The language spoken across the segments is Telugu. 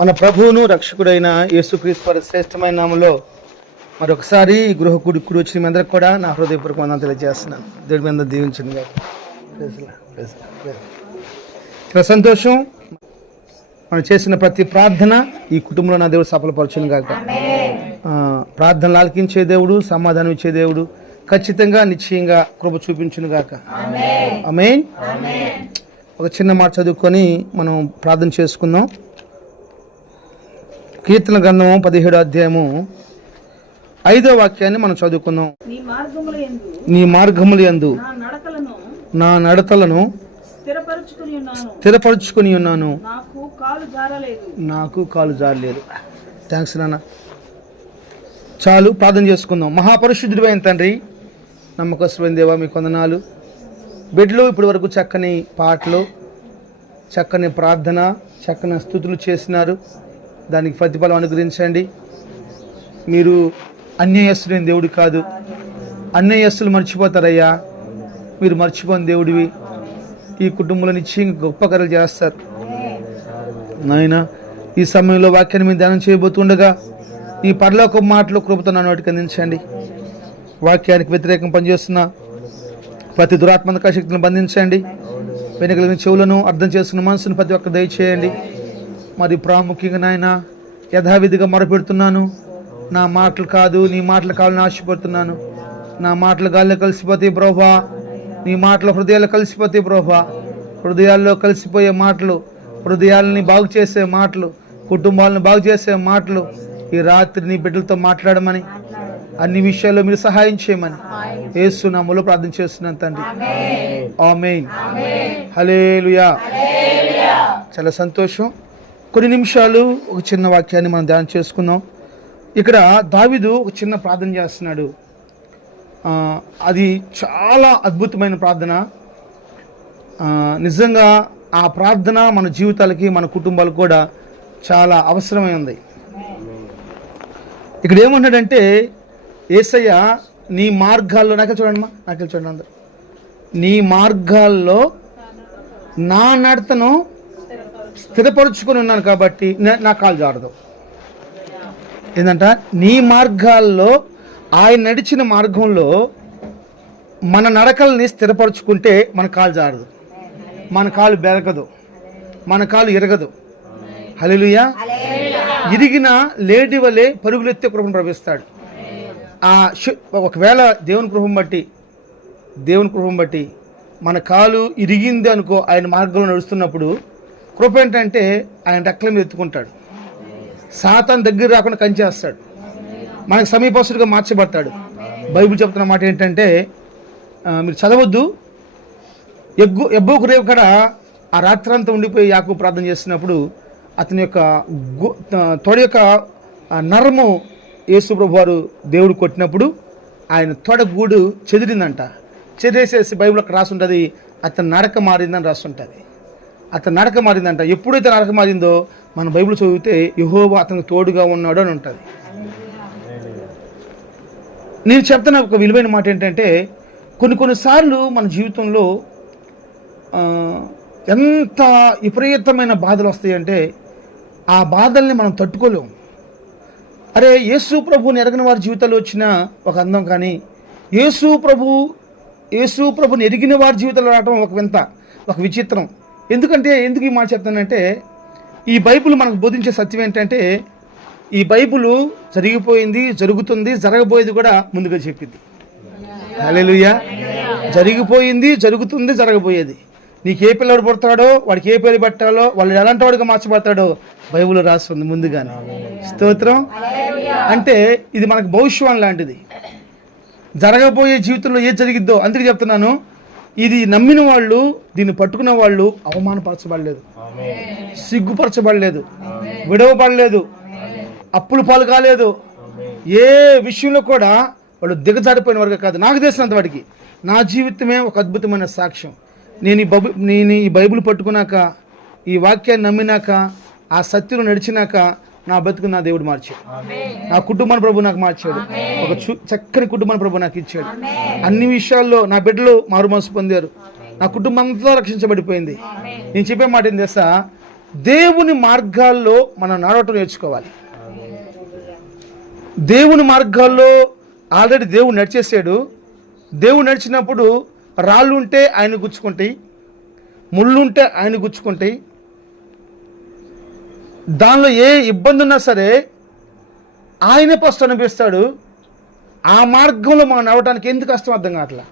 మన ప్రభువును రక్షకుడైన యేసుక్రీస్తు వారి శ్రేష్టమైన నామములో మరొకసారి గృహ కూడి వచ్చిన మీ అందరికి కూడా నా హృదయపూర్వక వందనాలు తెలియజేస్తున్నాను. దేవుడి మీద దీవించండి గాక. చాలా సంతోషం. మనం చేసిన ప్రతి ప్రార్థన ఈ కుటుంబంలో నా దేవుడు సఫలపరచును గాక. ప్రార్థనలు ఆలకించే దేవుడు, సమాధానం ఇచ్చే దేవుడు ఖచ్చితంగా నిశ్చయంగా కృప చూపించును గాక. ఆమేన్. ఒక చిన్న మాట చదువుకొని మనం ప్రార్థన చేసుకుందాం. కీర్తన గ్రంథము 17వ అధ్యాయము 5వ వాక్యాన్ని మనం చదువుకుందాం. నీ మార్గముల యందు నా నడతలను స్థిరపరుచుకుని ఉన్నాను, నాకు కాలు జారలేదు. థ్యాంక్స్ నాన్న. చాలు, ప్రార్థన చేసుకుందాం. మహాపరిశుద్ధుడు అయిన తండ్రి, నమ్మకస్తుడైన దేవా, మీకు వందనాలు. బిడ్డలు ఇప్పటి వరకు చక్కని పాటలు, చక్కని ప్రార్థన, చక్కని స్తుతులు చేసినారు. దానికి ప్రతిఫలం అనుగ్రహించండి. మీరు అన్యాయస్తులైన దేవుడు కాదు. అన్యాయస్తులు మర్చిపోతారయ్యా, మీరు మర్చిపోని దేవుడివి. ఈ కుటుంబంలో నిశ్చయంగా గొప్ప కార్యాలు చేస్తారు నాయన. ఈ సమయంలో వాక్యాన్ని మీరు ధ్యానం చేయబోతుండగా ఈ పరలోక మాటలు కృపతో నా నోటికి అందించండి. వాక్యానికి వ్యతిరేకం పనిచేస్తున్న ప్రతి దురాత్మక శక్తులను బంధించండి. వెనుకలిగిన చెవులను అర్థం చేసుకున్న మనసును ప్రతి ఒక్క దయచేయండి. మరి ప్రాముఖ్యంగా నాయన యథావిధిగా మొరపెడుతున్నాను. నా మాటలు కాదు, నీ మాటలు కావాలని ఆశపడుతున్నాను. నా మాటలు గాల్లో కలిసిపోతాయి ప్రభా, నీ మాటలు హృదయాల్లో కలిసిపోతాయి ప్రభా. హృదయాల్లో కలిసిపోయే మాటలు, హృదయాలని బాగు చేసే మాటలు, కుటుంబాలను బాగు చేసే మాటలు ఈ రాత్రి నీ బిడ్డలతో మాట్లాడమని, అన్ని విషయాల్లో మీరు సహాయం చేయమని యేసు నామములో ప్రార్థన చేస్తున్నాను తండ్రి. ఆమేన్. హల్లెలూయా. చాలా సంతోషం. కొన్ని నిమిషాలు ఒక చిన్న వాక్యాన్ని మనం ధ్యానం చేసుకుందాం. ఇక్కడ దావీదు ఒక చిన్న ప్రార్థన చేస్తున్నాడు. అది చాలా అద్భుతమైన ప్రార్థన. నిజంగా ఆ ప్రార్థన మన జీవితాలకి, మన కుటుంబాలకు కూడా చాలా అవసరమైంది. ఇక్కడ ఏమన్నాడంటే, యేసయ్య నీ మార్గాల్లో, నాకే చూడండి అందరు, నీ మార్గాల్లో నా నడతను స్థిరపరుచుకొని ఉన్నాను కాబట్టి నా కాలు జారదు. ఏంటంట, నీ మార్గాల్లో, ఆయన నడిచిన మార్గంలో మన నడకల్ని స్థిరపరుచుకుంటే మన కాలు జారదు, మన కాలు బెరగదు, మన కాలు ఇరగదు. హల్లెలూయా. ఇరిగిన లేడి వలె పరుగులెత్తే కృపను ప్రవేశిస్తాడు. ఒకవేళ దేవుని కృపను బట్టి మన కాలు ఇరిగింది అనుకో, ఆయన మార్గంలో నడుస్తున్నప్పుడు కృప ఏంటంటే ఆయన రెక్కల మీద ఎత్తుకుంటాడు. సాతాను దగ్గర రాకుండా కంచేస్తాడు, మనకు సమీపస్తుడిగా మార్చబడతాడు. బైబిల్ చెప్తున్న మాట ఏంటంటే, మీరు చదవద్దు, ఎబ్బోకు రేవు కాడ ఆ రాత్రంతా ఉండిపోయి యాకోబు ప్రార్థన చేస్తున్నప్పుడు అతని యొక్క తొడ యొక్క నరము యేసు ప్రభు వారు దేవుడు కొట్టినప్పుడు ఆయన తొడ గూడు చెదిరిందంట. చెదిరేసేసి బైబిల్ అక్కడ రాసి ఉంటుంది, అతని నడక మారిందని రాస్తుంటుంది. అతని నడక మారిందంట. ఎప్పుడైతే నడక మారిందో మన బైబిల్ చదివితే యెహోవా అతనికి తోడుగా ఉన్నాడు అని ఉంటుంది. నేను చెప్తున్న ఒక విలువైన మాట ఏంటంటే, కొన్నిసార్లు మన జీవితంలో ఎంత విపరీతమైన బాధలు వస్తాయంటే ఆ బాధల్ని మనం తట్టుకోలేము. అరే, యేసు ప్రభుని ఎరగిన వారి జీవితాల్లో వచ్చిన ఒక అందం, కానీ యేసు ప్రభుని ఎరిగిన వారి జీవితంలో రావడం ఒక వింత, ఒక విచిత్రం. ఎందుకు ఈ మాట చెప్తానంటే, ఈ బైబిల్ మనకు బోధించే సత్యం ఏంటంటే, ఈ బైబిల్ జరిగిపోయింది, జరుగుతుంది, జరగబోయేది కూడా ముందుగా చెప్పింది. హల్లెలూయా. జరిగిపోయింది, జరుగుతుంది, జరగబోయేది. నీకు ఏ పిల్లడు పుడతాడో, వాడికి ఏ పేరు పెట్టాలో, వాళ్ళు ఎలాంటి వాడిగా మార్చబడతాడో బైబిల్ రాస్తుంది ముందుగానే. స్తోత్రం. అంటే ఇది మనకు భవిష్యవాణి లాంటిది. జరగబోయే జీవితంలో ఏది జరిగిద్దో. అందుకే చెప్తున్నాను, ఇది నమ్మిన వాళ్ళు, దీన్ని పట్టుకున్న వాళ్ళు అవమానపరచబడలేదు, సిగ్గుపరచబడలేదు, విడవబడలేదు, అప్పులు పాలు కాలేదు. ఏ విషయంలో కూడా వాళ్ళు దిగజారిపోయిన వరకు కాదు. నాకు తెలిసినంత వాడికి నా జీవితమే ఒక అద్భుతమైన సాక్ష్యం. నేను ఈ బైబిల్ పట్టుకున్నాక, ఈ వాక్యాన్ని నమ్మినాక, ఆ సత్యంలో నడిచినాక నా బతుకు నా దేవుడు మార్చాడు. నా కుటుంబాన్ని ప్రభు నాకు మార్చాడు. ఒక చక్కని కుటుంబాన్ని ప్రభు నాకు ఇచ్చాడు. అన్ని విషయాల్లో నా బిడ్డలు మారు మనసు పొందారు. నా కుటుంబం అంతా రక్షించబడిపోయింది. నేను చెప్పే మాట ఏం తెలుసా, దేవుని మార్గాల్లో మనం నడవటం నేర్చుకోవాలి. దేవుని మార్గాల్లో ఆల్రెడీ దేవుడు నడిచేసాడు. దేవుడు నడిచినప్పుడు రాళ్ళు ఉంటే ఆయన గుచ్చుకుంటాయి, ముళ్ళు ఉంటే ఆయన గుచ్చుకుంటాయి. దానిలో ఏ ఇబ్బంది ఉన్నా సరే ఆయనే ఫస్ట్ అనిపిస్తాడు. ఆ మార్గంలో మనం నడవడానికి ఎందుకు కష్టం అర్థం కావట్లా.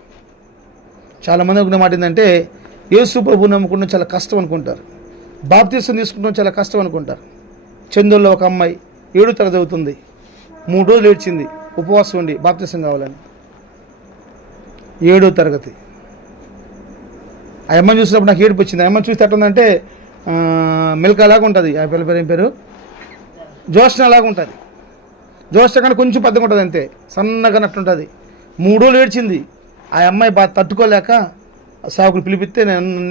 చాలామంది అనుకునే మాట ఏంటంటే యేసు ప్రభువుని నమ్ముకుంటాం చాలా కష్టం అనుకుంటారు, బాప్తీసం తీసుకుంటాం చాలా కష్టం అనుకుంటారు. చందూరులో ఒక అమ్మాయి 7వ తరగతి చదువుతుంది, 3 రోజులు ఏడ్చింది ఉపవాసం ఉండి బాప్తీసం కావాలని. 7వ తరగతి. ఆ అమ్మని చూసినప్పుడు నాకు ఏడుపు వచ్చింది. ఆ అమ్మని చూస్తే ఎట్టుందంటే మిల్కా లాగా ఉంటుంది. ఆ పిల్ల పేరు ఏం పేరు, జోష్న లాగా ఉంటుంది. జోష్న కానీ కొంచెం పెద్దగా ఉంటుంది, అంతే సన్నగా నట్టుంటుంది. 3 రోజులు ఏడ్చింది. ఆ అమ్మాయి బాగా తట్టుకోలేక సాకులు పిలిపిస్తే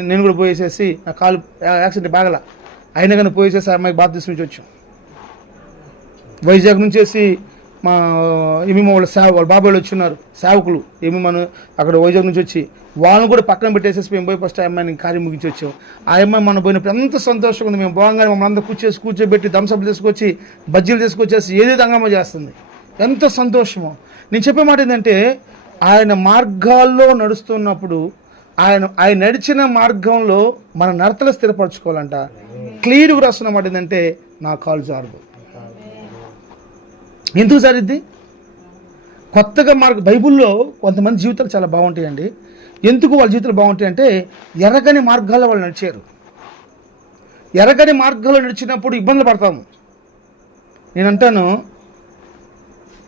నేను కూడా పోయేసేసి నా కాలు యాక్సిడెంట్ బాగల అయినా కానీ పోయేసేసి ఆ అమ్మాయికి బాప్తీసం నుంచి వచ్చాం. వైజాగ్ నుంచేసి మా ఏమేమో వాళ్ళ బాబాయ్ వచ్చి ఉన్నారు సేవకులు, ఏమేమో మనం అక్కడ వైజాగ్ నుంచి వచ్చి వాళ్ళని కూడా పక్కన పెట్టేసేసి మేము పోయి ఫస్ట్ ఆ అమ్మాయిని కార్యం ముగించి వచ్చాం. ఆ అమ్మాయి మనం పోయినప్పుడు ఎంత సంతోషంగా ఉంది. మేము బాగానే మమ్మల్ని అందరూ కూర్చోబెట్టి దంసపులు తీసుకొచ్చి బజ్జీలు తీసుకొచ్చేసి ఏదేదో హంగామా చేస్తుంది. ఎంత సంతోషమో. నేను చెప్పే మాట ఏంటంటే ఆయన మార్గాల్లో నడుస్తున్నప్పుడు ఆయన నడిచిన మార్గంలో మన నడతలు స్థిరపరచుకోవాలంట. క్లియర్గా రాస్తున్న మాట ఏంటంటే నా కాలు జారదు. ఎందుకు జారిద్ది? కొత్తగా బైబిల్లో కొంతమంది జీవితాలు చాలా బాగుంటాయండి. ఎందుకు వాళ్ళ జీవితాలు బాగుంటాయి అంటే ఎరగని మార్గాల్లో వాళ్ళు నడిచారు. ఎరగని మార్గాల్లో నడిచినప్పుడు ఇబ్బందులు పడతాము. నేను అంటాను,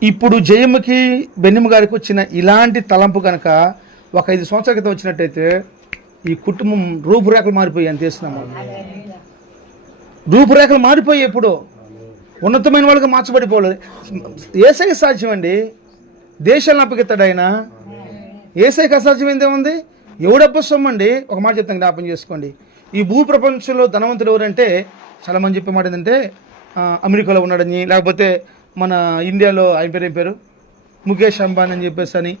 ఇప్పుడు జయమ్మకి బెన్నెమ్మ గారికి వచ్చిన ఇలాంటి తలంపు కనుక ఒక 5 సంవత్సరాల క్రితం వచ్చినట్టయితే ఈ కుటుంబం రూపురేఖలు మారిపోయాయి అని తెలుస్తున్నాము. రూపురేఖలు మారిపోయాయి. ఎప్పుడో ఉన్నతమైన వాళ్ళకి మార్చబడిపోలేదు. ఏసైకి సాధ్యం అండి. దేశాలను అప్పగిస్తాడు ఆయన. ఏసైకి అసాధ్యమైంది ఏముంది? ఎవడప్ప సొమ్మండి. ఒక మాట చెప్తాను, జ్ఞాపం చేసుకోండి. ఈ భూ ప్రపంచంలో ధనవంతుడు ఎవరంటే చాలామంది చెప్పే మాట ఏంటంటే అమెరికాలో ఉన్నాడని, లేకపోతే మన ఇండియాలో ఆయన పేరు ముఖేష్ అంబానీ అని చెప్పేసి అని,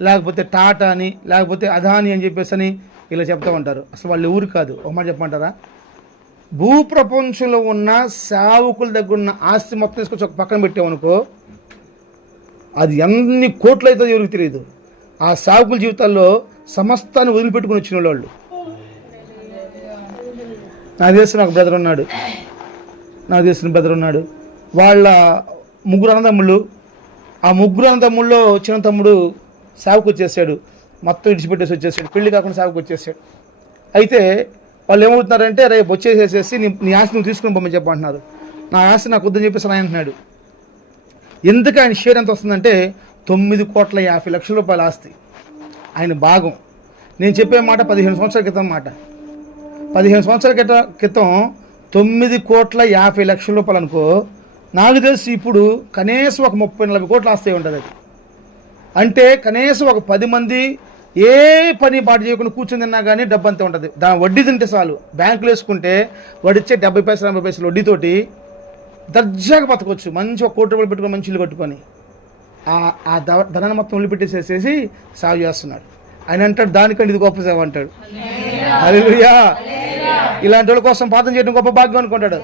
లేకపోతే టాటా అని, లేకపోతే అదాని అని చెప్పేసి అని ఇలా చెప్తా ఉంటారు. అసలు వాళ్ళు ఎవరు కాదు. ఒక మాట చెప్పమంటారా? భూప్రపంచంలో ఉన్న సేవకుల దగ్గర ఉన్న ఆస్తి మొత్తం తీసుకొచ్చి ఒక పక్కన పెట్టామనుకో, అది ఎన్ని కోట్లు అవుతుందో ఎవరికి తెలియదు. ఆ సేవకుల జీవితాల్లో సమస్తాన్ని వదిలిపెట్టుకుని వచ్చిన వాళ్ళు. నాకు తెలిసిన ఒక బ్రదర్ ఉన్నాడు. వాళ్ళ 3 అన్నదమ్ముళ్ళు. ఆ 3 అన్నదమ్ముల్లో చిన్న తమ్ముడు సేవకు వచ్చేసాడు. మొత్తం ఇడిచిపెట్టేసి వచ్చేసాడు. పెళ్లి కాకుండా సేవకు వచ్చేసాడు. అయితే వాళ్ళు ఏమవుతున్నారంటే రేపు వచ్చేసేసి నీ ఆస్తి నువ్వు తీసుకుని పోమని చెప్పంటున్నారు. నా ఆస్తి నాకు వద్దని చెప్పేసి ఆయన అంటున్నాడు. ఎందుకు ఆయన షేర్ ఎంత వస్తుందంటే 9,50,00,000 రూపాయల ఆస్తి ఆయన భాగం. నేను చెప్పే మాట 15 సంవత్సరాల క్రితం మాట. 15 సంవత్సరాల క్రితం 9,50,00,000 రూపాయలు అనుకో. నాకు తెలిసి ఇప్పుడు కనీసం ఒక 30-40 కోట్ల ఆస్తి ఉంటుంది. అది అంటే కనీసం ఒక 10 మంది ఏ పని పాటు చేయకుండా కూర్చొని తిన్నా కానీ డబ్బు అంతే ఉంటుంది. దాని వడ్డీ తింటే చాలు. బ్యాంకులో వేసుకుంటే వడ్డిచ్చే 70 పైసలు 80 పైసలు వడ్డీతోటి దర్జాగా బతకొచ్చు. మంచి 1 కోటి రూపాయలు పెట్టుకొని మంచి ఇల్లు కట్టుకొని ఆ ధనాన్ని మొత్తం వదిలిపెట్టేసేసి సాగు చేస్తున్నాడు. ఆయన అంటాడు దానికంటే ఇది గొప్ప సేవ అంటాడు. హల్లెలూయా. ఇలాంటి వాళ్ళ కోసం ప్రార్థన చేయడం గొప్ప భాగ్యం అనుకుంటాడు.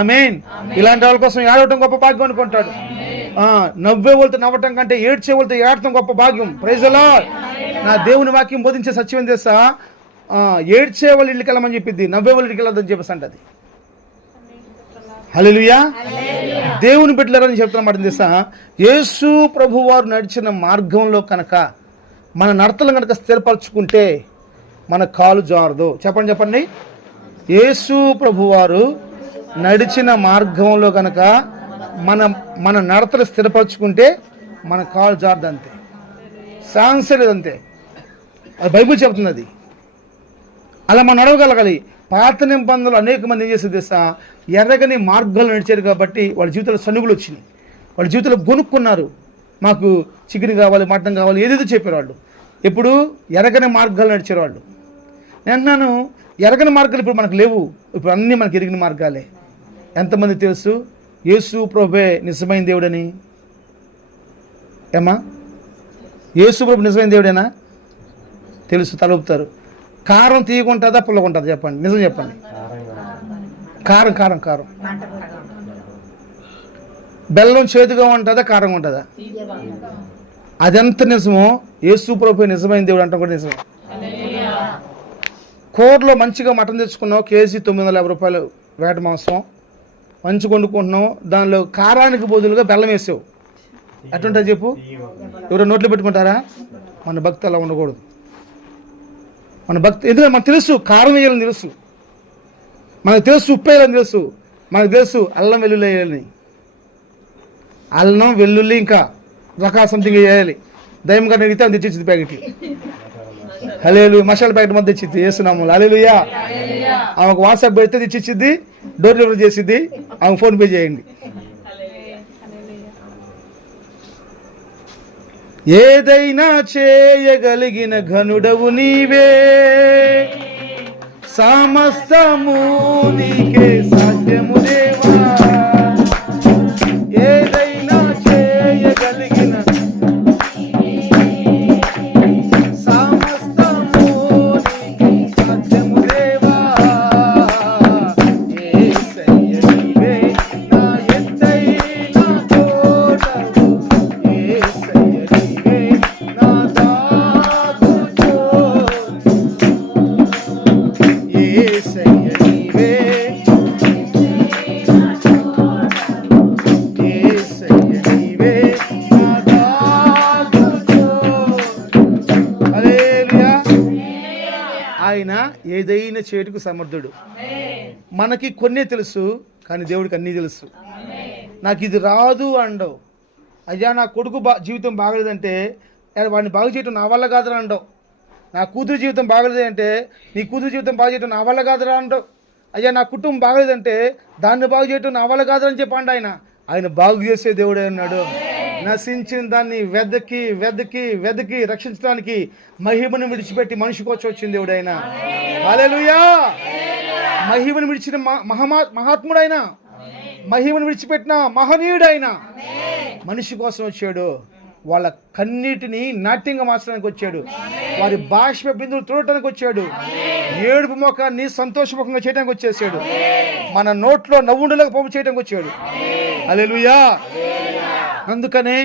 ఆమేన్. ఇలాంటి వాళ్ళ కోసం ఏడవటం గొప్ప భాగ్యం అనుకుంటాడు. నవ్వే వాళ్ళతో నవ్వటం కంటే ఏడ్చే వాళ్ళతో ఏడటం గొప్ప భాగ్యం. Praise the Lord. నా దేవుని వాక్యం బోధించే సత్యం ఏం చేస్తా, ఏడ్చే వాళ్ళ ఇళ్ళకి వెళ్ళమని చెప్పిద్ది, నవ్వే వాళ్ళ ఇంటికి వెళ్ళదని చెప్పేసి అంటది. హల్లెలూయా. దేవుని బిడ్డలారని చెప్తున్న మాట చేస్తా. యేసు ప్రభు వారు నడిచిన మార్గంలో కనుక మన నడతలు కనుక స్థిరపరచుకుంటే మన కాలు జారదు. చెప్పండి. యేసు ప్రభు వారు నడిచిన మార్గంలో కనుక మన నడతలు స్థిరపరచుకుంటే మన కాలు జారదు. అంతే, ఛాన్స్ లేదంతే. అది బైబిల్ చెప్తుంది. అది అలా మనం నడవగలగాలి. పాత నిబంధనలు అనేక మంది ఏం చేసేది తెలుసా, ఎర్రగని మార్గాలు నడిచారు కాబట్టి వాళ్ళ జీవితంలో సనుగులు వచ్చినాయి. వాళ్ళ జీవితంలో గొనుక్కున్నారు. మాకు చికెన్ కావాలి, మటన్ కావాలి, ఏదేదో చెప్పారు వాళ్ళు. ఎప్పుడు ఎరగని మార్గాలు నడిచారు వాళ్ళు. నేను అంటున్నాను, ఎరగని మార్గాలు ఇప్పుడు మనకు లేవు. ఇప్పుడు అన్నీ మనకు ఎరిగిన మార్గాలే. ఎంతమంది తెలుసు యేసు ప్రభువే నిజమైన దేవుడని? ఏమా యేసు ప్రభు నిజమైన దేవుడేనా? తెలుసు, తలుపుతారు. కారం తీయకుంటుందా పుల్లకుంటుందా? చెప్పండి, నిజం చెప్పండి. కారం కారం కారం. బెల్లం చేదుగా ఉంటుందా కారంగా ఉంటుందా? అదెంత నిజమో యేసు ప్రభువు నిజమైన దేవుడు అంటే కూడా నిజమే. కూరలో మంచిగా మటన్ తెచ్చుకున్నావు, కేజీ 950 రూపాయలు వేట మాంసం మంచిగా వండుకుంటున్నావు, దానిలో కారానికి బదులుగా బెల్లం వేసావు, ఎట్లుంటుంది చెప్పు? ఎవరో నోట్లో పెట్టుకుంటారా? మన భక్తి అలా ఉండకూడదు. మన భక్తి ఎందుకంటే మనకు తెలుసు కారం వేయాలని తెలుసు, మనకు తెలుసు ఉప్పు వేయాలని తెలుసు, మనకు తెలుసు అల్లం వెల్లుల్లి వేయాలని. అల్లం వెల్లుల్లి ఇంకా రకాల సంథింగ్ వేయాలి. దయ్యం గారిని అడిగితే అది తెచ్చిచ్చింది ప్యాకెట్లు. హల్లెలూయా. మసాలా ప్యాకెట్ మొత్తం తెచ్చిద్ది వేస్తున్నాము. హల్లెలూయా. ఆమెకు వాట్సాప్ పెడితే తెచ్చిచ్చింది, డోర్ డెలివరీ చేసిద్ది, ఆమె ఫోన్పే చేయండి. ఏదైనా చేయగలిగిన ఘనుడవు నీవే, సమస్తము నీకే సాధ్యము దేవా. ఏదైనా చేయగలిగిన సమస్తము నీకే సాధ్యము దేవా. యేసయ్య నీవే నా ఎత్తైన కోటవు, యేసయ్య నీవే నా దాగుచోటు, యేసయ్య నీవే, యేసయ్య నీవే నా దాగుచోటు. హల్లెలూయా. ఆయన ఏదైనా చేటుకు సమర్థుడు. మనకి కొన్నే తెలుసు, కానీ దేవుడికి అన్నీ తెలుసు. నాకు ఇది రాదు అండవు. అయ్యా నా కొడుకు జీవితం బాగలేదంటే వాడిని బాగు చేయటం నా వల్ల కాదురా అండవు. నా కూతురు జీవితం బాగలేదు అంటే నీ కూతురు జీవితం బాగు చేయటం నా వల్ల కాదురా అండవు. అయ్యా నా కుటుంబం బాగలేదంటే దాన్ని బాగు చేయటం నా వల్ల కాదని చెప్పండి. ఆయన బాగు చేసే దేవుడే ఉన్నాడు. నశించిన దాన్ని వెదకి వెదకి వెదకి రక్షించడానికి మహిమను విడిచిపెట్టి మనిషి కోసం వచ్చిన దేవుడు ఆయన. హల్లెలూయా. మహిమను విడిచిన మహాత్ముడైన, మహిమను విడిచిపెట్టిన మహనీయుడైన మనిషి కోసం వచ్చాడు. వాళ్ళ కన్నీటిని నాట్యంగా మార్చడానికి వచ్చాడు. వారి బాష్ప బిందువులు తోడటానికి వచ్చాడు. ఏడుపు ముఖాన్ని సంతోషముఖంగా చేయడానికి వచ్చేసాడు. మన నోట్లో నవ్వుండలకు పంపు చేయడానికి వచ్చాడు. హల్లెలూయా. అందుకనే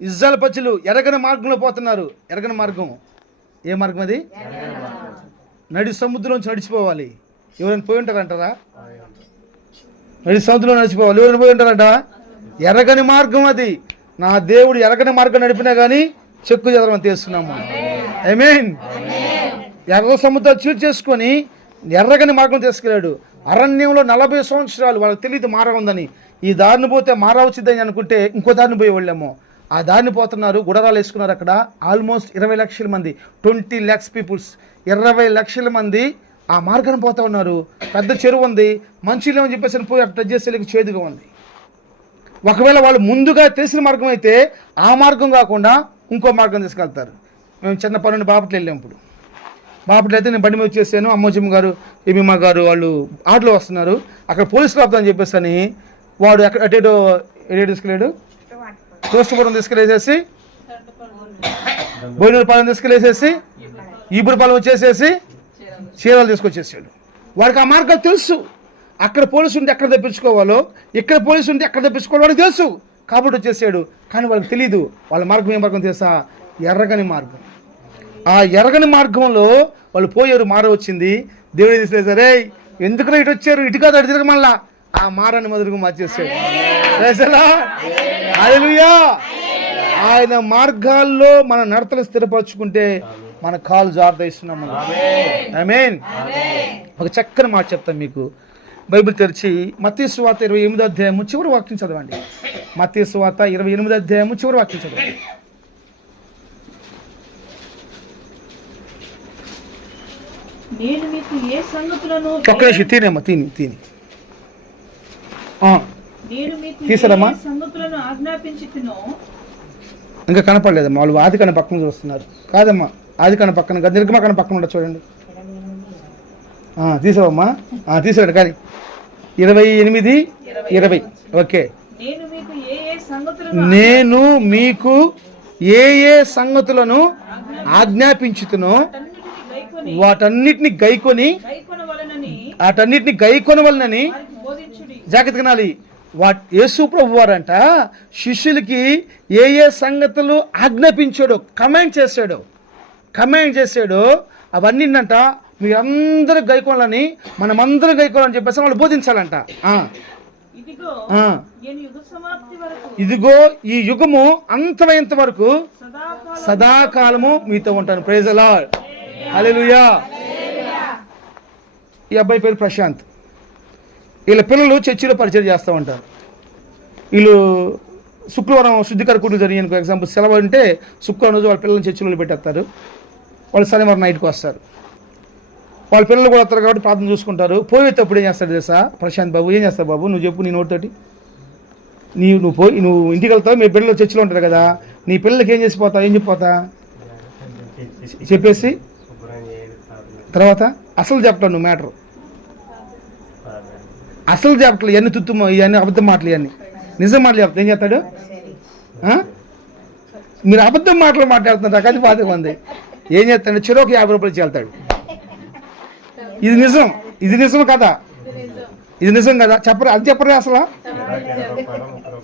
ఇజ్రాయెల్ ప్రజలు ఎరగని మార్గంలో పోతున్నారు. ఎరగని మార్గం ఏ మార్గం అది? నడి సముద్రంలోంచి నడిచిపోవాలి. ఎవరైనా పోయి ఉంటారంటారా? నడి సముద్రంలో నడిచిపోవాలి. ఎవరైనా పోయి ఉంటారంట? ఎరగని మార్గం అది. నా దేవుడు ఎరగని మార్గం నడిపినా కానీ చెక్కు చెదరమని తెలుస్తున్నాము. ఆమేన్. ఎర్ర సముద్రం చీట్ చేసుకొని ఎర్రగని మార్గం తీసుకెళ్ళాడు. అరణ్యంలో 40 సంవత్సరాలు వాళ్ళకి తెలియదు మార ఉందని. ఈ దారిని పోతే మార వచ్చిందని అనుకుంటే ఇంకో దారిని పోయి వెళ్ళాము. ఆ దారిని పోతున్నారు, గుడారాలు వేసుకున్నారు. అక్కడ ఆల్మోస్ట్ 20 లక్షల మంది, 20 lakhs పీపుల్స్, 20 లక్షల మంది ఆ మార్గాన్ని పోతా ఉన్నారు. పెద్ద చెరువు ఉంది, మంచిలో అని చెప్పేసి పోయి అట్లా చేసేందుకు చేదుగా ఉంది. ఒకవేళ వాళ్ళు ముందుగా తెలిసిన మార్గం అయితే ఆ మార్గం కాకుండా ఇంకో మార్గం తీసుకెళ్తారు. మేము చిన్న పనుండి బాపట్ల వెళ్ళాం. ఇప్పుడు బాపట్ల అయితే నేను బండి మీద వచ్చేసాను. అమ్మోజమ్మ గారు, ఏమీమా గారు వాళ్ళు ఆటోలో వస్తున్నారు. అక్కడ పోలీసులు ఆపుతామని చెప్పేసి అని వాడు అటేటో తీసుకెళ్ళాడు. తోష్టపురం తీసుకెళ్ళేసేసి, బోయినూరుపాలెం తీసుకెళ్ళేసేసి, ఈబురుపాలెం వచ్చేసేసి చీరాలు తీసుకొచ్చేసాడు. వాడికి ఆ మార్గాలు తెలుసు. అక్కడ పోలీసు ఉంటే ఎక్కడ తప్పించుకోవాలో, ఇక్కడ పోలీసు ఉంటే ఎక్కడ తప్పించుకోవాలో వాడికి తెలుసు. కాబట్టి వచ్చేసాడు. కానీ వాళ్ళకి తెలీదు వాళ్ళ మార్గం ఏ మార్గం తెలుసా? ఎర్రగని మార్గం. ఆ ఎర్రగని మార్గంలో వాళ్ళు పోయారు. మార వచ్చింది. దేవుడు తీసేది, సరే ఎందుకు ఇటు వచ్చారు, ఇటు కాదు అటు తిరగ, మళ్ళా ఆ మారాన్ని మొదలుగా మార్చేసాడు. హల్లెలూయా. ఆయన మార్గాల్లో మన నడతలు స్థిరపరచుకుంటే మన కాలు జాగ్రత్త ఇస్తున్నాము. ఆమేన్. ఒక చక్కని మాట చెప్తాను మీకు. బైబిల్ తెరిచి మత్తయి సువార్త 28వ అధ్యాయము చివరి వాక్యం చదవండి. మత్తయి సువార్త 28వ అధ్యాయము చివరి వాక్యం చదవండి. నేను మీకు ఏ సంగతులను తీసారమ్మా? సంగతులను ఆజ్ఞాపించుతునో. ఇంకా కనపడలేదమ్మా. వాళ్ళు ఆది కన్నా పక్కన చూస్తున్నారు. కాదమ్మా, ఆది కన్నా పక్కన నిర్గమ కన్నా పక్కన ఉండదు చూడండి. తీసావమ్మా? తీసాడు. కానీ 28:20. ఓకే. నేను మీకు ఏ ఏ సంగతులను ఆజ్ఞాపించుతునో వాటన్నిటిని గైకొనవలనని జాగ్రత్త వినాలి. యేసు ప్రభు వారంట శిష్యులకి ఏ ఏ సంగతులు ఆజ్ఞాపించాడో కమెంట్ చేశాడో అవన్నీ అంట మీరందరూ గైకోవాలని, మనమందరం గైకోవాలని చెప్పేసి వాళ్ళు బోధించాలంట. ఇదిగో నేను యుగ సమాప్తి వరకు, ఇదిగో ఈ యుగము అంతమైనంత వరకు సదాకాలము మీతో ఉంటాను. Praise the lord. హల్లెలూయా. ఈ అబ్బాయి పేరు ప్రశాంత్. వీళ్ళ పిల్లలు చర్చిలో పరిచయం చేస్తూ ఉంటారు. వీళ్ళు శుక్రవారం శుద్ధికర కూడి జరిగిన ఎగ్జాంపుల్ సెలవు అంటే శుక్రవారం రోజు వాళ్ళ పిల్లల్ని చర్చిలో పెట్టేస్తారు. వాళ్ళు శనివారం నైట్కి వస్తారు. వాళ్ళ పిల్లలు కూడా వస్తారు కాబట్టి ప్రార్థన చూసుకుంటారు. పోయేటప్పుడు ఏం చేస్తాడు తెలుసా ప్రశాంత్ బాబు? ఏం చేస్తావు బాబు నువ్వు చెప్పు, నీ నోటితోటి. నువ్వు ఇంటికి వెళ్తావు, మీ పిల్లలు చర్చిలో ఉంటారు కదా, నీ పిల్లలకి ఏం చేసిపోతావు? ఏం చెప్పిపోతా చెప్పేసి తర్వాత అసలు చెప్తావు. నువ్వు మ్యాటర్ అసలు చెప్పట్లు, ఇవన్నీ తుత్తుమో, ఇవన్నీ అబద్ధం మాటలు, ఇవన్నీ నిజం మాటలు చెప్తా. ఏం చేస్తాడు? మీరు అబద్ధం మాటలు మాట్లాడుతున్నారు, అది బాధగా ఉంది. ఏం చేస్తాడు? చెరోకి 50 రూపాయలు చేస్తాడు. ఇది నిజం కదా? ఇది నిజం కదా? చెప్పరు, అది చెప్పరు అసలు.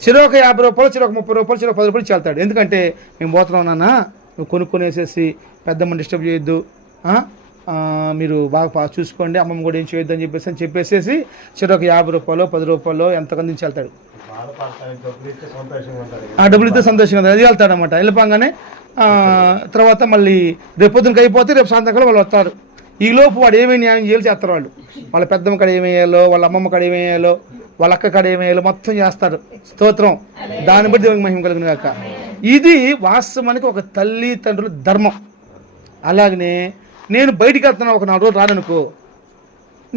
చెరోకి 50 రూపాయలు, చెరోకి 30 రూపాయలు, చెరోకి 10 రూపాయలు చేస్తాడు. ఎందుకంటే మేము పోతున్నాం నాన్న, నువ్వు కొనుక్కొనేసేసి పెద్దమ్మ డిస్టర్బ్ చేయొద్దు, మీరు బాగా చూసుకోండి, అమ్మమ్మ కూడా ఏం చేయొద్దు అని చెప్పేసేసి చెరోకి 50 రూపాయలు 10 రూపాయలు ఎంతకంది వెళ్తాడు. ఆ డబ్బులు ఇస్తే సంతోషంగా అది వెళ్తాడు అనమాట. వెళ్ళిపోగానే తర్వాత మళ్ళీ రేపు పొద్దునకి అయిపోతే రేపు సాయంత్రం వాళ్ళు వస్తారు. ఈ లోపు వాడు ఏమేమి న్యాయం చేయాలి చేస్తారు. వాళ్ళ పెద్దమ్మ కాడ ఏమేయాలో, వాళ్ళ అమ్మమ్మ కాడ ఏమేయాలో, వాళ్ళ అక్క కాడ ఏమేయాలో మొత్తం చేస్తారు. స్తోత్రం. దాన్ని బట్టి దేవునికి మహిమ కలుగును గాక. ఇది వాస్తవానికి ఒక తల్లి తండ్రుల ధర్మం. అలాగనే నేను బయటికి వెళ్తున్నా, ఒక 4 రోజులు రాననుకో,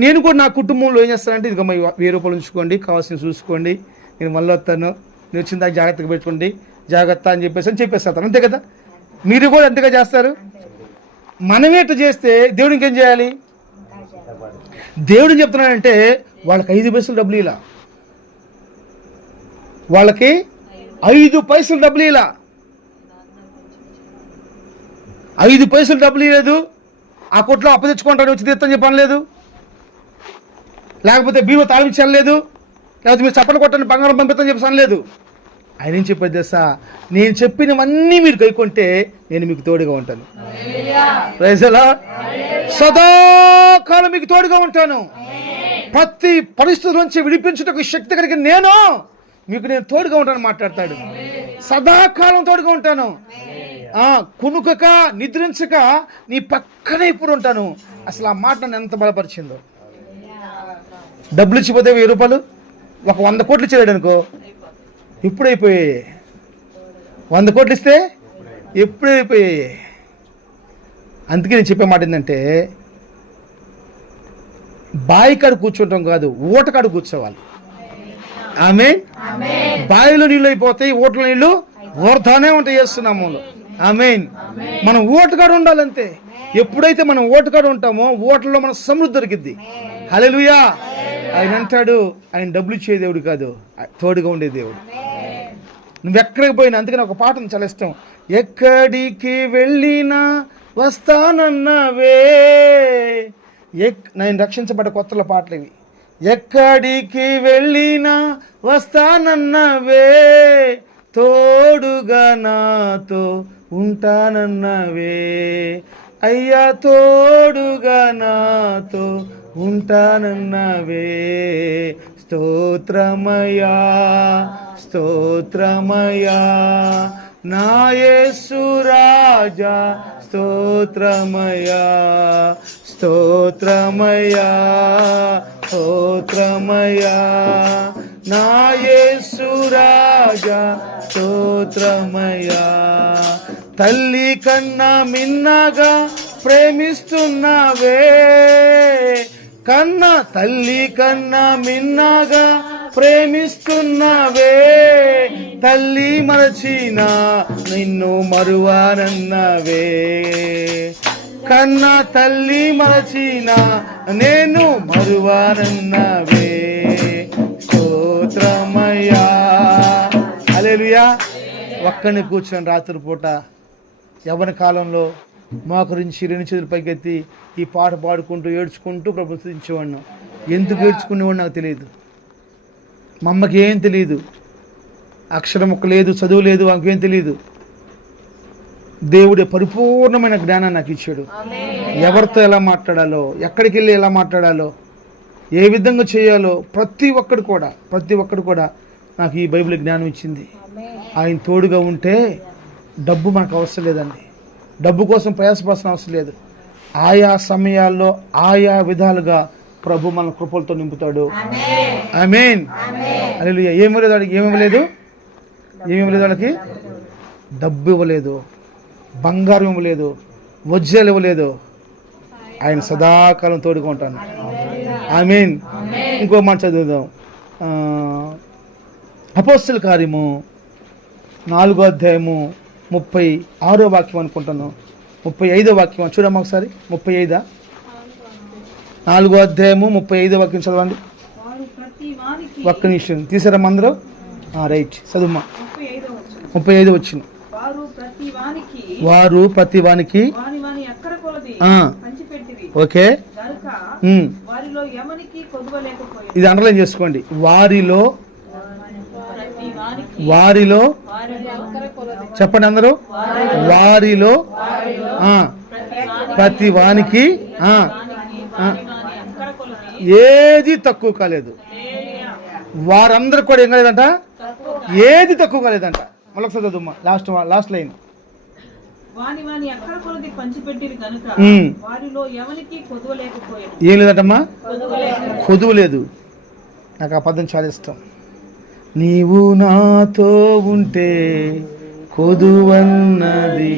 నేను కూడా నా కుటుంబంలో ఏం చేస్తానంటే ఇదిగో 1000 రూపాయలు ఉంచుకోండి, కావాల్సిన చూసుకోండి, నేను మళ్ళీ వస్తాను, నేను వచ్చిన దాకా జాగ్రత్తగా పెట్టుకోండి, జాగ్రత్త అని చెప్పేస్తాను. అంతే కదా? మీరు కూడా అంతగా చేస్తారు. మనమే ఇట్లా చేస్తే దేవుడు ఇంకేం చేయాలి? దేవుడు చెప్తున్నాడంటే వాళ్ళకి 5 పైసలు డబ్బులు ఇలా, వాళ్ళకి 5 పైసలు డబ్బులు ఇలా, 5 పైసలు డబ్బులు ఇవ్వలేదు. ఆ కొట్లో అప్పు తెచ్చుకుంటాడు, వచ్చి తీర్థని చెప్పని లేదు, లేకపోతే బీమా తాళించలేదు, లేకపోతే మీరు చప్పట్లు కొట్టండి బంగారం పంపిస్తాను చెప్పి అనలేదు. ఆయన ఏం చెప్పేది తెలుసా? నేను చెప్పినవన్నీ మీరు కైకొంటే నేను మీకు తోడుగా ఉంటాను. Praise the Lord. సదాకాలం మీకు తోడుగా ఉంటాను. ప్రతి పరిస్థితుల నుంచి విడిపించుటకు శక్తి కలిగిన నేను తోడుగా ఉంటాను మాట్లాడతాడు. సదాకాలం తోడుగా ఉంటాను. కునుకక నిద్రించక నీ పక్కనే ఇప్పుడు ఉంటాను. అసలు ఆ మాట నన్ను ఎంత బలపరిచిందో. డబ్బులు ఇచ్చిపోతే 1000 రూపాయలు, ఒక 100 కోట్లు ఇచ్చాడు అనుకో, ఇప్పుడైపోయాయి. 100 కోట్లు ఇస్తే ఎప్పుడైపోయాయి. అందుకే నేను చెప్పే మాట ఏంటంటే, బావి కాడ కూర్చోవటం కాదు, ఊట కాడ కూర్చోవాలి. ఆమేన్. బావిలో నీళ్ళు అయిపోతాయి, ఊటలో నీళ్ళు ఊరుతానే ఉంటాయి చేస్తున్నాము. ఆమేన్. మనం ఊటకాడ ఉండాలంతే. ఎప్పుడైతే మనం ఊటకాడ ఉంటామో ఊటలో మన సమృద్ధి దొరికిద్ది. హల్లెలూయా. ఆయన అంటాడు, ఆయన డబ్బులు ఇచ్చే దేవుడు కాదు, తోడుగా ఉండే దేవుడు. నువ్వు ఎక్కడికి పోయినా, అందుకని ఒక పాట చాలా ఇష్టం. ఎక్కడికి వెళ్ళినా వస్తానన్నవే. నేను రక్షించబడ్డ కొత్తల పాటలు ఇవి. ఎక్కడికి వెళ్ళినా వస్తానన్నవే, తోడుగా నాతో ఉంటానన్నవే, అయ్యా తోడుగా నాతో ఉంటానన్నవే. స్తోత్రమయా స్తోత్రమయా నా యేసు రాజా, స్తోత్రమయా స్తోత్రమయా స్తోత్రమయా నా యేసు రాజా, స్తోత్రమయా. తల్లి కన్నా మిన్నగా ప్రేమిస్తున్నావే, తల్లి కన్నా మిన్నగా ప్రేమిస్తున్నావే, తల్లి మరచినా నిన్ను మరువానన్నవే, కన్నా తల్లి మరచినా నేను మరువానన్నవే. స్తోత్రమయ్యా. హల్లెలూయా. ఒక్కని కూర్చొని రాత్రిపూట యవ్వన కాలంలో మోకరించి 2 చేతులు పైకెత్తి ఈ పాట పాడుకుంటూ ఏడ్చుకుంటూ ప్రభుత్వించేవాడిని. ఎందుకు ఏడ్చుకునేవాడు నాకు తెలియదు. మా అమ్మకి ఏం తెలియదు, అక్షరం ముక్క లేదు, చదువు లేదు, ఆమెకేం తెలియదు. దేవుడే పరిపూర్ణమైన జ్ఞానాన్ని నాకు ఇచ్చాడు. ఎవరితో ఎలా మాట్లాడాలో, ఎక్కడికి వెళ్ళి ఎలా మాట్లాడాలో, ఏ విధంగా చేయాలో ప్రతి ఒక్కడు కూడా నాకు ఈ బైబిల్ జ్ఞానం ఇచ్చింది. ఆయన తోడుగా ఉంటే డబ్బు మనకు అవసరం లేదండి. డబ్బు కోసం ప్రయాసపడాల్సిన అవసరం లేదు. ఆయా సమయాల్లో ఆయా విధాలుగా ప్రభు మన కృపలతో నింపుతాడు. ఆమేన్. హల్లెలూయా. ఏమి ఇవ్వలేదు వాళ్ళకి? డబ్బు ఇవ్వలేదు, బంగారం ఇవ్వలేదు, వజ్రాలు ఇవ్వలేదు. ఆయన సదాకాలం తోడుగా ఉంటాను. ఆమేన్. ఇంకో మాట చదువుదాం. అపోస్తల కార్యము 4వ అధ్యాయము 36వ వాక్యం అనుకుంటాను. 35వ వాక్యం చూడమ్మా ఒకసారి. 35 4వ అధ్యాయము 35వ వాక్యం చదవండి. వారు ప్రతి వానికి ఒక్క నిమిషం తీసారమ్మా అందరూ? రైట్ చదువుమా. 35వ 35 వచ్చిన వారు ప్రతి వానికి వాని వాని అక్కర కొలది పంచిపెట్టిరి ఓకే. గనుక వారిలో ఎవనికి కొదువలేకపోయింది. ఇది అండర్లైన్ చేసుకోండి. వారిలో చెప్పండి అందరూ. వారిలో ప్రతి వానికి ఏది తక్కువ కాలేదు. వారందరూ కూడా ఏం కాలేదంట, ఏది తక్కువ కాలేదంట. మళ్ళొకసారి చదువుమా లాస్ట్ లైన్. వాని అక్కర కొలది పంచిపెట్టిరి గనుక వారిలో ఎవనికి కొదువలేకపోయింది. ఏం లేదంటమ్మా, కొదువు లేదు. నాకు ఆ పదం చాలా ఇష్టం. నీవు నాతో ఉంటే కొదువన్నది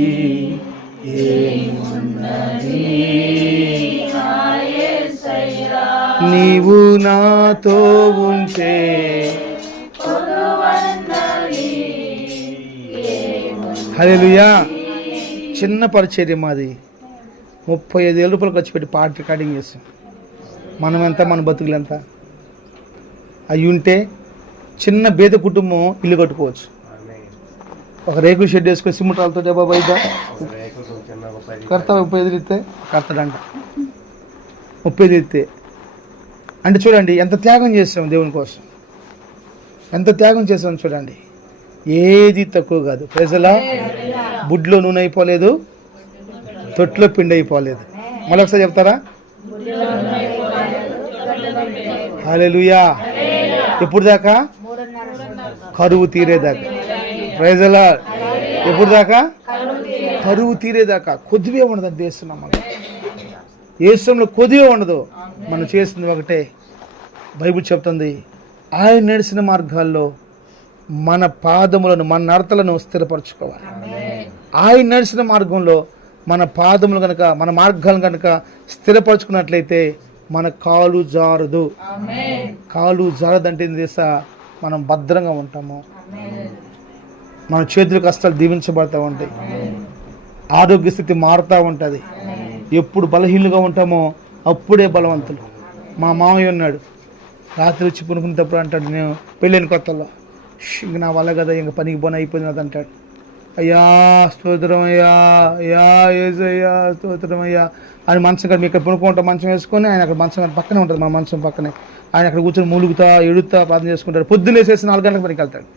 ఏమున్నది, నీవు నాతో ఉంటే. హల్లెలూయా. చిన్న పరిచర్య మాది. 35,000 రూపాయలు ఖర్చు పెట్టి పాట రికార్డింగ్ చేస్తాం. మనం ఎంత, మన బతుకులు ఎంత? అవి ఉంటే చిన్న పేద కుటుంబం ఇల్లు కట్టుకోవచ్చు. ఒక రేకుల షెడ్ వేసుకొని సిమెంటాలతో బాబా ఇద్దా కడతా 35 ఇస్తే కడతాడంట. 35 ఇస్తే అంటే చూడండి ఎంత త్యాగం చేస్తాం దేవుని కోసం, ఎంత త్యాగం చేస్తాం చూడండి. ఏది తక్కువ కాదు. ప్రజల బుడ్లో నూనె అయిపోలేదు, తొట్లో పిండి అయిపోలేదు. మళ్ళొకసారి చెప్తారా? హల్లెలూయా. ఎప్పుడు దాకా? కరువు తీరేదాకా. Praise the lord. ఎప్పుడు దాకా? కరువు తీరేదాకా. కొద్దివే ఉండదు అది దేశంలో. మనం దేశంలో కొద్దివే ఉండదు. మనం చేసింది ఒకటే. బైబిల్ చెప్తుంది, ఆయన నడిచిన మార్గాల్లో మన పాదములను, మన నడతలను స్థిరపరచుకోవాలి. ఆయన నడిచిన మార్గంలో మన పాదములు కనుక, మన మార్గాలను కనుక స్థిరపరచుకున్నట్లయితే మన కాలు జారదు. కాలు జారదంటే ఏం చేస్తా, మనం భద్రంగా ఉంటాము. మన చేతుల కష్టాలు దీవించబడతా ఉంటాయి. ఆరోగ్య స్థితి మారుతూ ఉంటుంది. ఎప్పుడు బలహీనంగా ఉంటామో అప్పుడే బలవంతులు. మా మామయ్య ఉన్నాడు, రాత్రి వచ్చి పునుకునేటప్పుడు అంటాడు, నేను పెళ్ళైన కొత్తలో, ఇంక నా వల్ల కదా, ఇంక పనికి పోనీ అయిపోయింది అది అంటాడు. అయ్యా స్తోత్రం అయ్యా, అయ్యా ఏసయ్యా స్తోత్రం అయ్యా అని మంచం కాడ, మీ ఇక్కడ పునుకుంటాం మంచం వేసుకొని, ఆయన అక్కడ మంచం పక్కనే ఉంటుంది, మన మంచం పక్కనే. ఆయన అక్కడ కూర్చొని మూలుగుతా ఎడుతా ప్రార్థన చేసుకుంటాడు. పొద్దున్నేసేసి 4 గంటలకు పనికి వెళ్తాడు.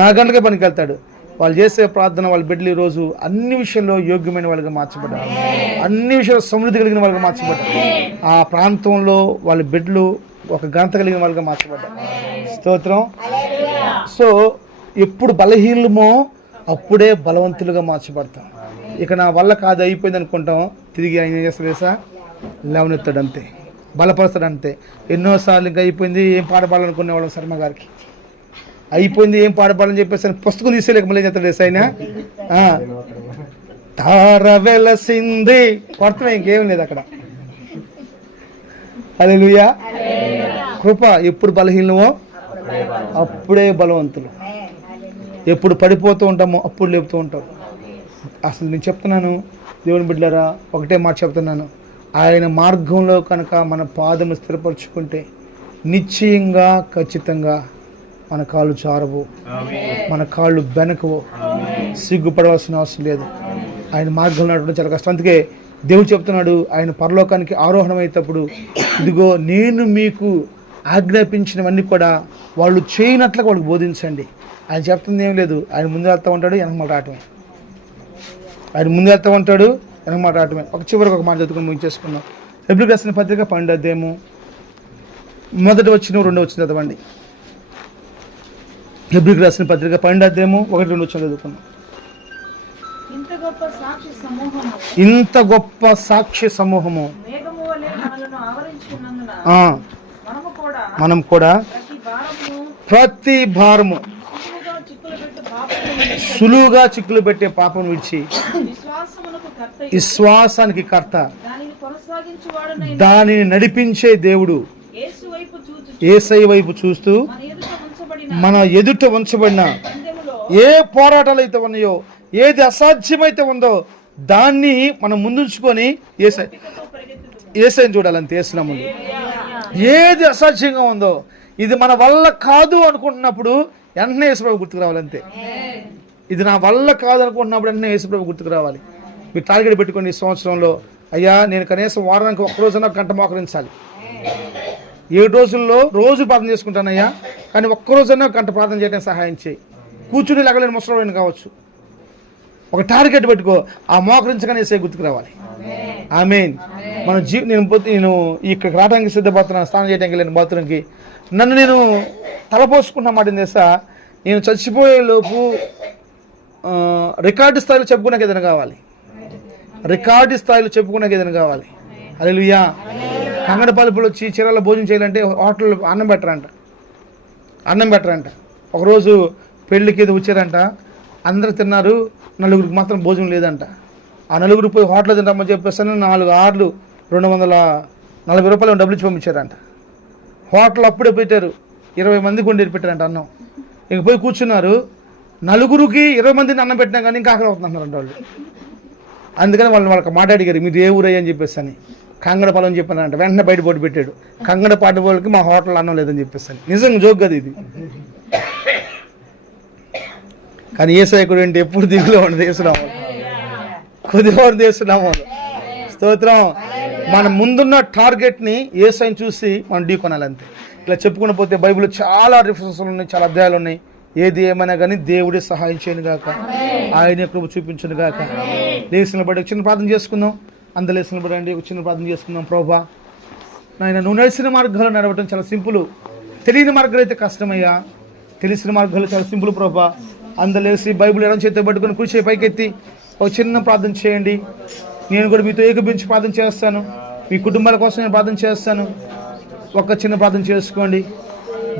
4 గంటలకే పనికి వెళ్తాడు. వాళ్ళు చేసే ప్రార్థన, వాళ్ళ బిడ్డలు ఈరోజు అన్ని విషయాల్లో యోగ్యమైన వాళ్ళగా మార్చబడ్డారు. అన్ని విషయాల్లో సమృద్ధి కలిగిన వాళ్ళగా మార్చబడ్డారు. ఆ ప్రాంతంలో వాళ్ళ బిడ్డలు ఒక ఘనత కలిగిన వాళ్ళగా మార్చబడ్డారు. స్తోత్రం. సో ఎప్పుడు బలహీనమో అప్పుడే బలవంతులుగా మార్చబడతాం. ఇక నా వల్ల కాదు అయిపోయింది అనుకుంటాం, తిరిగి ఆయన ఏం చేస్తాడు తెలుసా, లేవనెత్తాడు అంతే, బలపరుస్తాడు అంతే. ఎన్నోసార్లు ఇంకా అయిపోయింది, ఏం పాడపాడాలనుకునే వాళ్ళం శర్మ గారికి. అయిపోయింది, ఏం పాడపాడని చెప్పేసి పుస్తకం తీసేలేక మళ్ళీ చెప్తాడు తెలుసా ఆయన. తార వెలసింది కొడతాం, ఇంకేం లేదు అక్కడ. హల్లెలూయా. కృప. ఎప్పుడు బలహీనమో అప్పుడే బలవంతులు. ఎప్పుడు పడిపోతూ ఉంటామో అప్పుడు లేపుతూ ఉంటాం. అసలు నేను చెప్తున్నాను దేవుని బిడ్డలారా, ఒకటే మాట చెప్తున్నాను, ఆయన మార్గంలో కనుక మన పాదము స్థిరపరచుకుంటే నిశ్చయంగా ఖచ్చితంగా మన కాళ్ళు చారవు, మన కాళ్ళు బెనకవు, సిగ్గుపడవలసిన అవసరం లేదు. ఆయన మార్గంలో నడవడం చాలా కష్టం. అందుకే దేవుడు చెప్తున్నాడు, ఆయన పరలోకానికి ఆరోహణం అయ్యేటప్పుడు, ఇదిగో నేను మీకు ఆజ్ఞాపించినవన్నీ కూడా వాళ్ళు చేయనట్లుగా వాళ్ళకి బోధించండి. ఆయన చెప్తుంది ఏం లేదు, ఆయన ముందు వెళ్తూ ఉంటాడు, వెనకమాట రావటమే. ఆయన ముందు వెళ్తూ ఉంటాడు, వెనకమాట రావటమే. చివరికి ఒక మాట చదువుకుని ముగించేసుకున్నాం. హెబ్రీయులకు రాసిన పత్రిక 12వ అధ్యాయము 1 వచనం 2 వచనం చదవండి. హెబ్రీయులకు రాసిన పత్రిక 12వ అధ్యాయము 1, 2 వచనం చదువుకున్నాం. ఇంత గొప్ప సాక్షి సమూహము మేఘము వలె మనలను ఆవరించుకున్నందున మనం కూడా ప్రతి భారము సులువుగా చిక్కులు పెట్టే పాపం విడిచి విశ్వాసానికి కర్త దానిని నడిపించే దేవుడు యేసయ్య వైపు చూస్తూ మన ఎదుట ఉంచబడిన ఏ పోరాటాలు అయితే ఉన్నాయో, ఏది అసాధ్యమైతే ఉందో దాన్ని మనం ముందుంచుకొని యేసయ్యని చూడాలంతే. యేసునామములో ఏది అసాధ్యంగా ఉందో, ఇది మన వల్ల కాదు అనుకుంటున్నప్పుడు వెంటనే యేసుప్రభు గుర్తుకు రావాలంతే. ఇది నా వల్ల కాదు అనుకుంటున్నప్పుడు వెంటనే యేసుప్రభు గుర్తుకు రావాలి. మీరు టార్గెట్ పెట్టుకోండి. ఈ సంవత్సరంలో అయ్యా నేను కనీసం వారానికి ఒక్కరోజున గంట మోకరించాలి. 7 రోజుల్లో రోజు ప్రార్థన చేసుకుంటానయ్యా, కానీ ఒక్కరోజైనా గంట ప్రార్థన చేయడానికి సహాయం చేయి. కూర్చుని లెగలేని ముసలివాడిని కావచ్చు, ఒక టార్గెట్ పెట్టుకో. ఆ మోకరించగానే యేసయ్య గుర్తుకు రావాలి. ఆమేన్. మన నేను ఇక్కడికి రావడానికి సిద్ధపడుతున్నాను, స్నానం చేయడానికి వెళ్ళిన బాత్రూమ్కి. నన్ను నేను తలపోసుకున్న మాట తెలుసా, నేను చచ్చిపోయే లోపు రికార్డు స్థాయిలో చెప్పుకున్నాక ఏదైనా కావాలి. రికార్డు స్థాయిలో చెప్పుకున్నాక ఏదైనా కావాలి. హల్లెలూయా. కంగడపాలెపులు వచ్చి చీరాల భోజనం చేయాలంటే హోటల్లో అన్నం పెట్టరంట. ఒకరోజు పెళ్ళికి ఏదో వచ్చారంట, అందరూ తిన్నారు, నలుగురికి మాత్రం భోజనం లేదంట. ఆ నలుగురికి పోయి హోటల్లో తింటామని చెప్పేస్తాను 4 ఆర్లు 240 రూపాయలు డబ్బులు ఇచ్చి పంపించారంట. హోటల్ అప్పుడే పెట్టారు, 20 మందికి వండి పెట్టారంట అన్నం. ఇంక పోయి కూర్చున్నారు, నలుగురికి 20 మందిని అన్నం పెట్టినా కానీ ఇంకా ఆకలి అవుతున్నారంట వాళ్ళు. అందుకని వాళ్ళకి మాట అడిగారు, మీరు ఏ ఊరయ్యా అని చెప్పేసి అని. కంగడపాలెం అని చెప్పానంట. వెంటనే బయట పోటీ పెట్టాడు, కంగడపాటి వాళ్ళకి మా హోటల్లో అన్నం లేదని చెప్పేసి. నిజంగా జోక్ కదా ఇది. కానీ యేసయ్యకుడు ఏంటి ఎప్పుడు దిగులో ఉండదు. యేసునామములో కొద్దివారు చేస్తున్నాము. స్తోత్రం. మన ముందున్న టార్గెట్ని యేసయ్యని చూసి మనం ఢీకొనాలంతే. ఇట్లా చెప్పుకుని పోతే బైబిల్లో చాలా రిఫరెన్స్లు ఉన్నాయి, చాలా అధ్యాయాలు ఉన్నాయి. ఏది ఏమైనా కానీ దేవుడే సహాయం చేయను గాక, ఆయనే కృప చూపించను గాక. లేచిన బట్టి చిన్న ప్రార్థన చేసుకుందాం. అందలేసిన బట్టి ఒక చిన్న ప్రార్థన చేసుకుందాం. ప్రభువా నాయన, నువ్వు నడిచిన మార్గాలు నడవటం చాలా సింపుల్, తెలియని మార్గాలు అయితే కష్టమయ్యా. తెలిసిన మార్గాలు చాలా సింపుల్ ప్రభువా. అందలేసి బైబిల్ ఎడం చేతితో పట్టుకుని కూర్చే పైకెత్తి ఒక చిన్న ప్రార్థన చేయండి. నేను కూడా మీతో ఏకపించి ప్రార్థన చేస్తాను. మీ కుటుంబాల కోసం నేను ప్రార్థన చేస్తాను. ఒక చిన్న ప్రార్థన చేసుకోండి.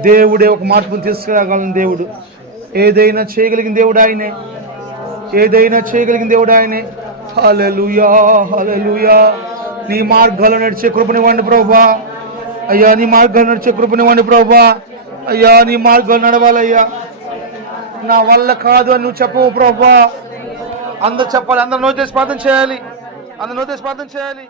దేవుడే ఒక మార్పును తీసుకురాగలను దేవుడు. ఏదైనా చేయగలిగిన దేవుడు ఆయనే, ఏదైనా చేయగలిగిన దేవుడు ఆయనే. హల్లెలూయా, హల్లెలూయా. నీ మార్గాల్లో నడిచే కృపనివ్వండి ప్రభువా. అయ్యా నీ మార్గాల్లో నడిచే కృపనివ్వండి ప్రభువా. అయ్యా నీ మార్గాలు నడవాలయ్యా. నా వల్ల కాదు అని నువ్వు చెప్పవు ప్రభువా. అందరూ చెప్పాలి, అందరూ నోచేసి ప్రార్థన చేయాలి, అందరూ నోచేసి ప్రార్థన చేయాలి.